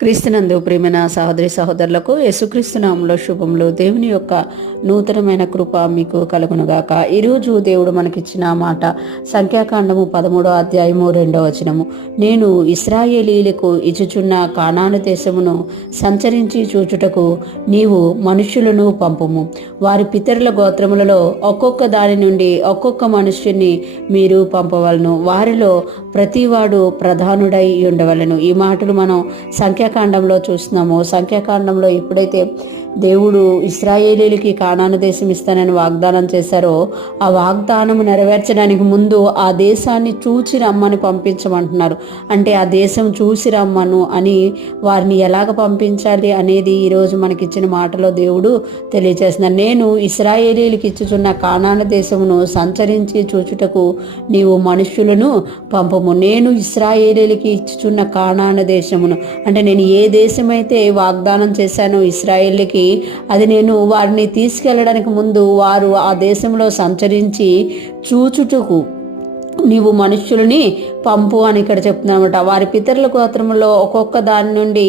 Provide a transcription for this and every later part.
క్రీస్తునందు ప్రియమైన సహోదరి సహోదరులకు యేసుక్రీస్తు నామములో శుభములు. దేవుని యొక్క నూతనమైన కృప మీకు కలుగునుగాక. ఈరోజు దేవుడు మనకిచ్చిన మాట సంఖ్యాకాండము 13వ అధ్యాయము 2వ వచనము. నేను ఇశ్రాయేలీయులకు ఇచ్చుచున్న కానాను దేశమును సంచరించి చూచుటకు నీవు మనుష్యులను పంపుము. వారి పితరుల గోత్రములలో ఒక్కొక్క దాని నుండి ఒక్కొక్క మనుష్యుని మీరు పంపవలను. వారిలో ప్రతివాడు ప్రధానుడై ఉండవలను. ఈ మాటలు మనం సంఖ్యాకాండంలో చూస్తున్నాము. సంఖ్యాకాండంలో ఎప్పుడైతే దేవుడు ఇశ్రాయేలీలకి కానాను దేశం ఇస్తానని వాగ్దానం చేశారో ఆ వాగ్దానం నెరవేర్చడానికి ముందు ఆ దేశాన్ని చూచి రమ్మని పంపించమంటున్నారు. అంటే ఆ దేశం చూసి రమ్మను అని వారిని ఎలాగ పంపించాలి అనేది ఈరోజు మనకిచ్చిన మాటలో దేవుడు తెలియజేస్తున్నారు. నేను ఇశ్రాయేలీలకి ఇచ్చుచున్న కానాను దేశమును సంచరించి చూచుటకు నీవు మనుష్యులను పంపము. నేను ఇశ్రాయేలీలకి ఇచ్చుచున్న కానాను దేశమును అంటే నేను ఏ దేశమైతే వాగ్దానం చేశానో ఇశ్రాయేలీకి అది నేను వారిని తీసుకెళ్ళడానికి ముందు వారు ఆ దేశంలో సంచరించి చూచుటకు నీవు మనుష్యులని పంపు అని ఇక్కడ చెప్తున్నమాట. వారి పితరుల గోత్రంలో ఒక్కొక్క దాని నుండి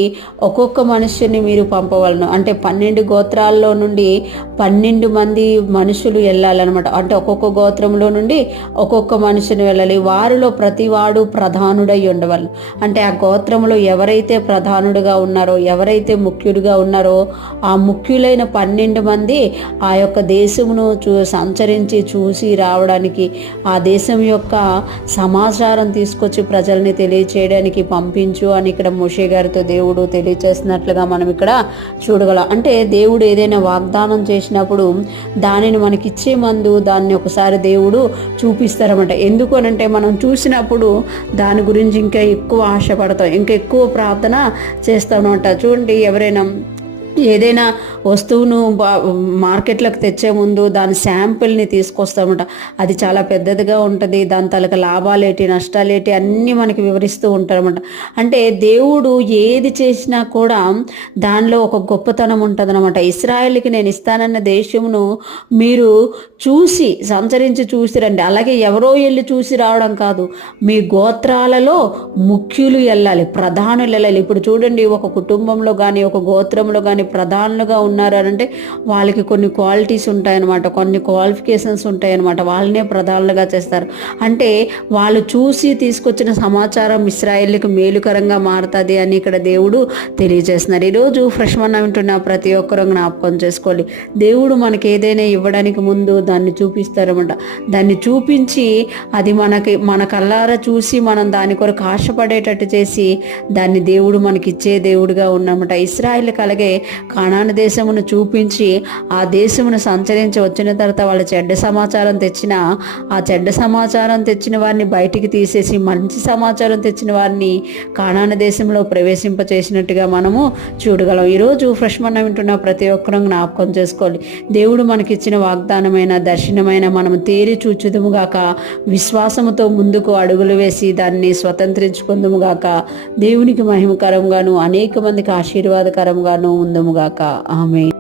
ఒక్కొక్క మనుష్యుని మీరు పంపవలను. అంటే 12 గోత్రాల్లో నుండి 12 మంది మనుషులు వెళ్ళాలన్నమాట. అంటే ఒక్కొక్క గోత్రంలో నుండి ఒక్కొక్క మనుషుని వెళ్ళాలి. వారిలో ప్రతివాడు ప్రధానుడై ఉండవలను. అంటే ఆ గోత్రంలో ఎవరైతే ప్రధానుడుగా ఉన్నారో, ఎవరైతే ముఖ్యుడిగా ఉన్నారో ఆ ముఖ్యులైన 12 మంది ఆ యొక్క దేశమును సంచరించి చూసి రావడానికి, ఆ దేశం యొక్క సమాచారం తీసుకొచ్చి ప్రజల్ని తెలియచేయడానికి పంపించు అని ఇక్కడ మోషే గారితో దేవుడు తెలియచేస్తున్నట్లుగా మనం ఇక్కడ చూడగలం. అంటే దేవుడు ఏదైనా వాగ్దానం చేసినప్పుడు దానిని మనకిచ్చే ముందు దాన్ని ఒకసారి దేవుడు చూపిస్తారన్నమాట. ఎందుకు అనంటే మనం చూసినప్పుడు దాని గురించి ఇంకా ఎక్కువ ఆశపడతాం, ఇంకా ఎక్కువ ప్రార్థన చేస్తామన్నమాట. చూడండి, ఎవరైనా ఏదైనా వస్తువును మార్కెట్లోకి తెచ్చే ముందు దాని శాంపిల్ని తీసుకొస్తామట. అది చాలా పెద్దదిగా ఉంటుంది. దాని తలక లాభాలేటి నష్టాలేటి అన్నీ మనకి వివరిస్తూ ఉంటారన్నమాట. అంటే దేవుడు ఏది చేసినా కూడా దానిలో ఒక గొప్పతనం ఉంటుంది అనమాట. ఇశ్రాయేలుకి నేను ఇస్తానన్న దేశమును మీరు చూసి సంచరించి చూసి రండి. అలాగే ఎవరో వెళ్ళి చూసి రావడం కాదు, మీ గోత్రాలలో ముఖ్యులు వెళ్ళాలి, ప్రధానులు వెళ్ళాలి. ఇప్పుడు చూడండి, ఒక కుటుంబంలో కానీ ఒక గోత్రంలో కానీ ప్రధానులుగా ఉన్నారు అని అంటే వాళ్ళకి కొన్ని క్వాలిటీస్ ఉంటాయన్నమాట, కొన్ని క్వాలిఫికేషన్స్ ఉంటాయన్నమాట. వాళ్ళనే ప్రధానులుగా చేస్తారు. అంటే వాళ్ళు చూసి తీసుకొచ్చిన సమాచారం ఇశ్రాయేలుకి మేలుకరంగా మారుతుంది అని ఇక్కడ దేవుడు తెలియజేస్తున్నారు. ఈరోజు ఫ్రెష్ మన్నా వింటున్న ప్రతి ఒక్కరూ జ్ఞాపకం చేసుకోవాలి. దేవుడు మనకి ఏదైనా ఇవ్వడానికి ముందు దాన్ని చూపిస్తారన్నమాట. దాన్ని చూపించి అది మన కళ్ళారా చూసి మనం దాని కొరకు ఆశపడేటట్టు చేసి దాన్ని దేవుడు మనకిచ్చే దేవుడుగా ఉన్నమాట. ఇశ్రాయేలుకి అలాగే కానాను దేశమును చూపించి ఆ దేశమును సంచరించి వచ్చిన తర్వాత వాళ్ళ చెడ్డ సమాచారం తెచ్చిన ఆ చెడ్డ సమాచారం తెచ్చిన వారిని బయటికి తీసేసి మంచి సమాచారం తెచ్చిన వారిని కానాను దేశంలో ప్రవేశింపచేసినట్టుగా మనము చూడగలం. ఈరోజు ఫ్రెష్ మన్నా వింటున్న ప్రతి ఒక్కరూ జ్ఞాపకం చేసుకోవాలి. దేవుడు మనకిచ్చిన వాగ్దానమైన దర్శనమైన మనం తేరి చూచుదుముగాక, విశ్వాసముతో ముందుకు అడుగులు వేసి దాన్ని స్వతంత్రించుకుందుముగాక. దేవునికి మహిమకరంగాను అనేక మందికి ఆశీర్వాదకరంగాను ఉందుముగాక. ఆమేన్.